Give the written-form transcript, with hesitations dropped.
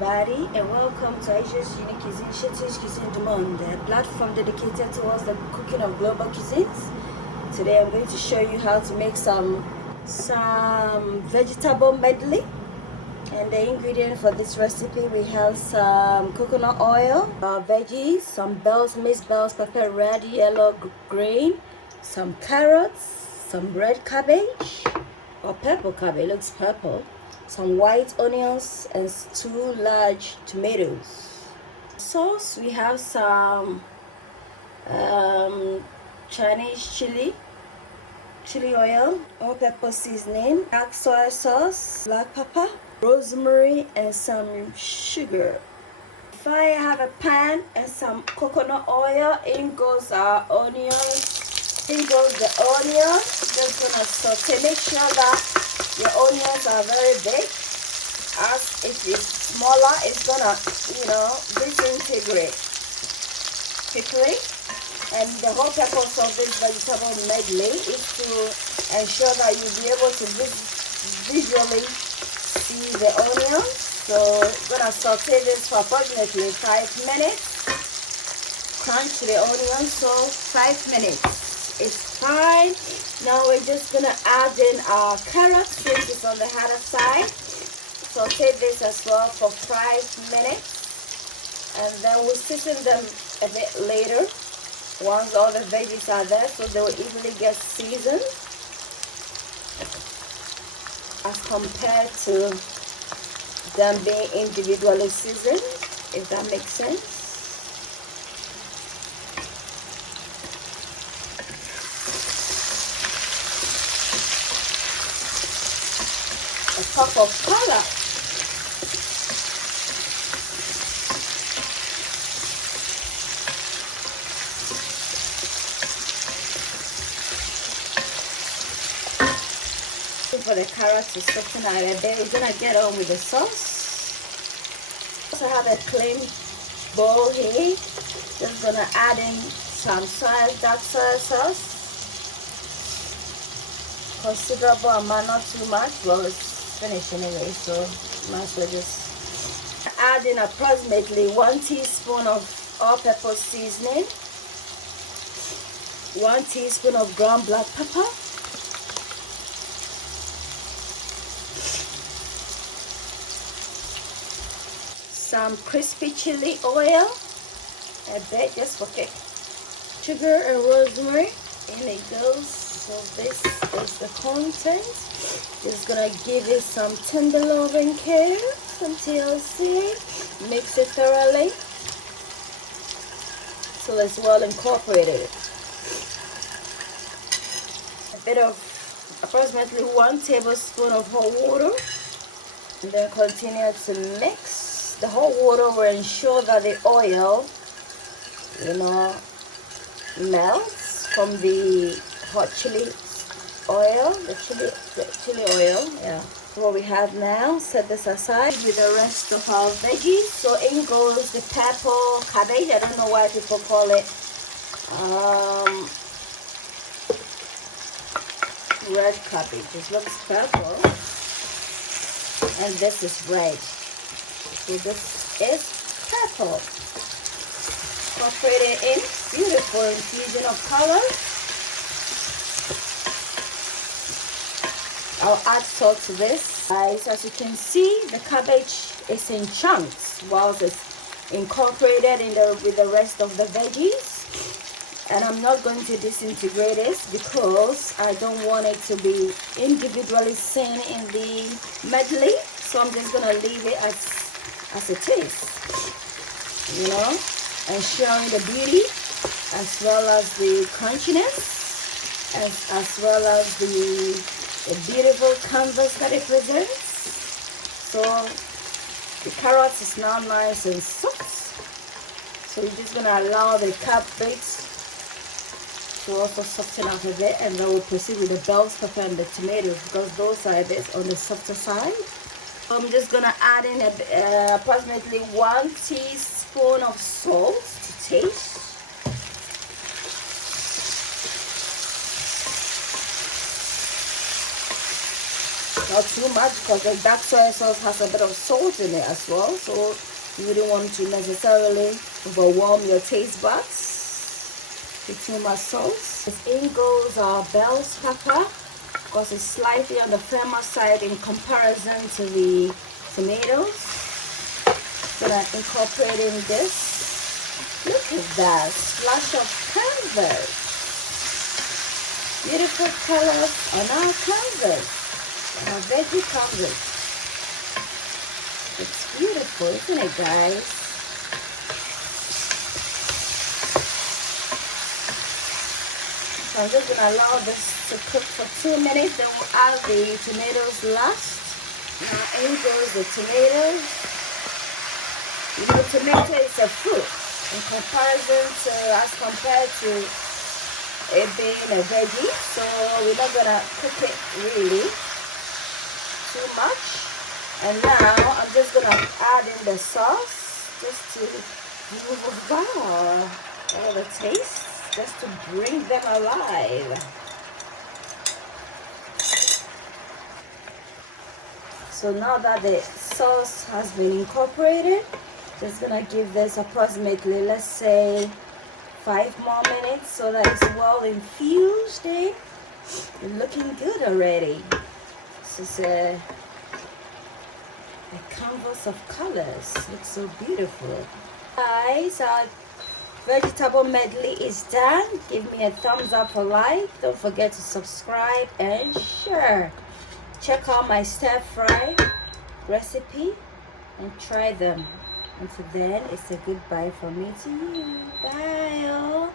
everybody, and welcome to Ayesha's Unique Cuisine, Shetish Cuisine du Monde, a platform dedicated towards the cooking of global cuisines. Today I'm going to show you how to make some vegetable medley. And the ingredient for this recipe, we have some coconut oil, veggies, some bells, mixed bells, pepper, red, yellow, green, some carrots, some red cabbage, or purple cabbage, it looks purple, some white onions, and 2 large tomatoes. Sauce, we have some Chinese chili oil, all pepper seasoning, dark soy sauce, black pepper, rosemary, and some sugar. Fire, have a pan and some coconut oil. In goes our onions. In goes the onion. Just gonna saute. Make sure that your onions are very big. As if it's smaller, it's gonna, disintegrate quickly. And the whole purpose of this vegetable medley is to ensure that you'll be able to visually see the onions. So we're gonna saute this for approximately 5 minutes. Crunch the onions, so 5 minutes is fine. Now we're just gonna add in our carrots, which is on the harder side. Saute this as well for 5 minutes, and then we'll season them a bit later once all the veggies are there, so they will easily get seasoned as compared to them being individually seasoned, if that makes sense. A cup of color. For the carrots to soften out a bit, we're gonna get on with the sauce. Also have a clean bowl here. Just gonna add in some dark soy sauce. Considerable amount, not too much. Well, it's finished anyway, so might as well just add in approximately 1 teaspoon of all-purpose seasoning, 1 teaspoon of ground black pepper, some crispy chili oil, a bit just for kick, sugar and rosemary. In it goes. So this is the content. This is gonna give it some tender loving care, some TLC. Mix it thoroughly so it's well incorporated. A bit of approximately 1 tablespoon of hot water, and then continue to mix. The hot water will ensure that the oil, melts from the hot chili oil, the chili oil. Yeah. So what we have now, set this aside with the rest of our veggies. So in goes the purple cabbage. I don't know why people call it red cabbage. It looks purple, and this is red. So this is purple. Incorporate it in. Beautiful infusion of color. I'll add salt to this. Guys, as you can see, the cabbage is in chunks whilst it's incorporated with the rest of the veggies. And I'm not going to disintegrate this because I don't want it to be individually seen in the medley. So I'm just gonna leave it as it is, ensuring the beauty as well as the crunchiness, as well as the beautiful canvas that it presents. So the carrots is now nice and soft. So you're just gonna allow the cabbage to also soften up a bit, and then we'll proceed with the bell pepper and the tomatoes because those are a bit on the softer side. So I'm just gonna add in approximately 1 teaspoon of salt to taste. not too much, because the dark soy sauce has a bit of salt in it as well, so you wouldn't want to necessarily overwhelm your taste buds with too much sauce. In goes our bell pepper, because it's slightly on the firmer side in comparison to the tomatoes. Gonna incorporate in this. Look at that splash of canvas. Beautiful colors on our canvas, our veggie canvas. It's beautiful, isn't it, guys? So I'm just gonna allow this to cook for 2 minutes, then we'll add the tomatoes last. Now in goes the tomatoes. You know, tomato is a fruit in comparison to, as compared to it being a veggie, so we're not gonna cook it really too much. And now I'm just gonna add in the sauce just to all the taste, just to bring them alive. So now that the sauce has been incorporated, just gonna give this approximately, let's say, 5 more minutes so that it's well infused in. It's looking good already. This is a canvas of colors. Looks so beautiful. Guys, our vegetable medley is done. Give me a thumbs up for like. Don't forget to subscribe and share. Check out my stir fry recipe and try them. Until then, it's a goodbye from me to you. Bye, all.